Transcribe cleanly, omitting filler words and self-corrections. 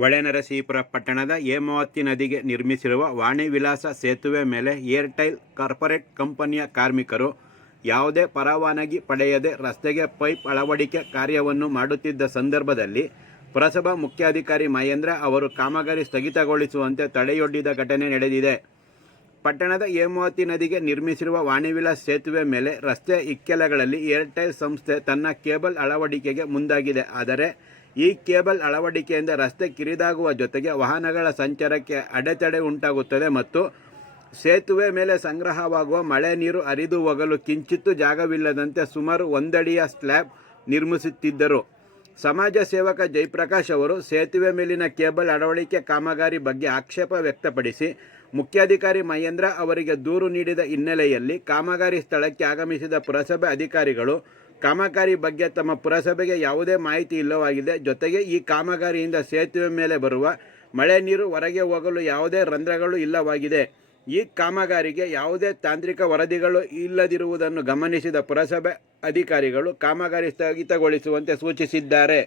ಹೊಳೆನರಸೀಪುರ ಪಟ್ಟಣದ ಹೇಮಾವತಿ ನದಿಗೆ ನಿರ್ಮಿಸಿರುವ ವಾಣಿ ವಿಲಾಸ ಸೇತುವೆ ಮೇಲೆ ಏರ್ಟೆಲ್ ಕಾರ್ಪೊರೇಟ್ ಕಂಪನಿಯ ಕಾರ್ಮಿಕರು ಯಾವುದೇ ಪರವಾನಗಿ ಪಡೆಯದೆ ರಸ್ತೆಗೆ ಪೈಪ್ ಅಳವಡಿಕೆ ಕಾರ್ಯವನ್ನು ಮಾಡುತ್ತಿದ್ದ ಸಂದರ್ಭದಲ್ಲಿ ಪುರಸಭಾ ಮುಖ್ಯಾಧಿಕಾರಿ ಮಹೇಂದ್ರ ಅವರು ಕಾಮಗಾರಿ ಸ್ಥಗಿತಗೊಳಿಸುವಂತೆ ತಡೆಯೊಡ್ಡಿದ ಘಟನೆ ನಡೆದಿದೆ. ಪಟ್ಟಣದ ಹೇಮಾವತಿ ನದಿಗೆ ನಿರ್ಮಿಸಿರುವ ವಾಣಿವಿಲಾಸ ಸೇತುವೆ ಮೇಲೆ ರಸ್ತೆ ಇಕ್ಕೆಲಗಳಲ್ಲಿ ಏರ್ಟೆಲ್ ಸಂಸ್ಥೆ ತನ್ನ ಕೇಬಲ್ ಅಳವಡಿಕೆಗೆ ಮುಂದಾಗಿದೆ. ಆದರೆ ಈ ಕೇಬಲ್ ಅಳವಡಿಕೆಯಿಂದ ರಸ್ತೆ ಕಿರಿದಾಗುವ ಜೊತೆಗೆ ವಾಹನಗಳ ಸಂಚಾರಕ್ಕೆ ಅಡೆತಡೆ ಉಂಟಾಗುತ್ತದೆ ಮತ್ತು ಸೇತುವೆ ಮೇಲೆ ಸಂಗ್ರಹವಾಗುವ ಮಳೆ ನೀರು ಹರಿದು ಹೋಗಲು ಕಿಂಚಿತ್ತೂ ಜಾಗವಿಲ್ಲದಂತೆ ಸುಮಾರು 1 ಅಡಿಯ ಸ್ಲ್ಯಾಬ್ ನಿರ್ಮಿಸುತ್ತಿದ್ದರು. ಸಮಾಜ ಸೇವಕ ಜಯಪ್ರಕಾಶ್ ಅವರು ಸೇತುವೆ ಮೇಲಿನ ಕೇಬಲ್ ಅಳವಡಿಕೆ ಕಾಮಗಾರಿ ಬಗ್ಗೆ ಆಕ್ಷೇಪ ವ್ಯಕ್ತಪಡಿಸಿ ಮುಖ್ಯಾಧಿಕಾರಿ ಮಹೇಂದ್ರ ಅವರಿಗೆ ದೂರು ನೀಡಿದ ಹಿನ್ನೆಲೆಯಲ್ಲಿ ಕಾಮಗಾರಿ ಸ್ಥಳಕ್ಕೆ ಆಗಮಿಸಿದ ಪುರಸಭೆ ಅಧಿಕಾರಿಗಳು ಕಾಮಗಾರಿ ಬಗ್ಗೆ ತಮ್ಮ ಪುರಸಭೆಗೆ ಯಾವುದೇ ಮಾಹಿತಿ ಇಲ್ಲವಾಗಿದೆ. ಜೊತೆಗೆ ಈ ಕಾಮಗಾರಿಯಿಂದ ಸೇತುವೆ ಮೇಲೆ ಬರುವ ಮಳೆ ನೀರು ಹೊರಗೆ ಹೋಗಲು ಯಾವುದೇ ರಂಧ್ರಗಳು ಇಲ್ಲವಾಗಿದೆ. ಈ ಕಾಮಗಾರಿಗೆ ಯಾವುದೇ ತಾಂತ್ರಿಕ ವರದಿಗಳು ಇಲ್ಲದಿರುವುದನ್ನು ಗಮನಿಸಿದ ಪುರಸಭೆ ಅಧಿಕಾರಿಗಳು ಕಾಮಗಾರಿ ಸ್ಥಗಿತಗೊಳಿಸುವಂತೆ ಸೂಚಿಸಿದ್ದಾರೆ.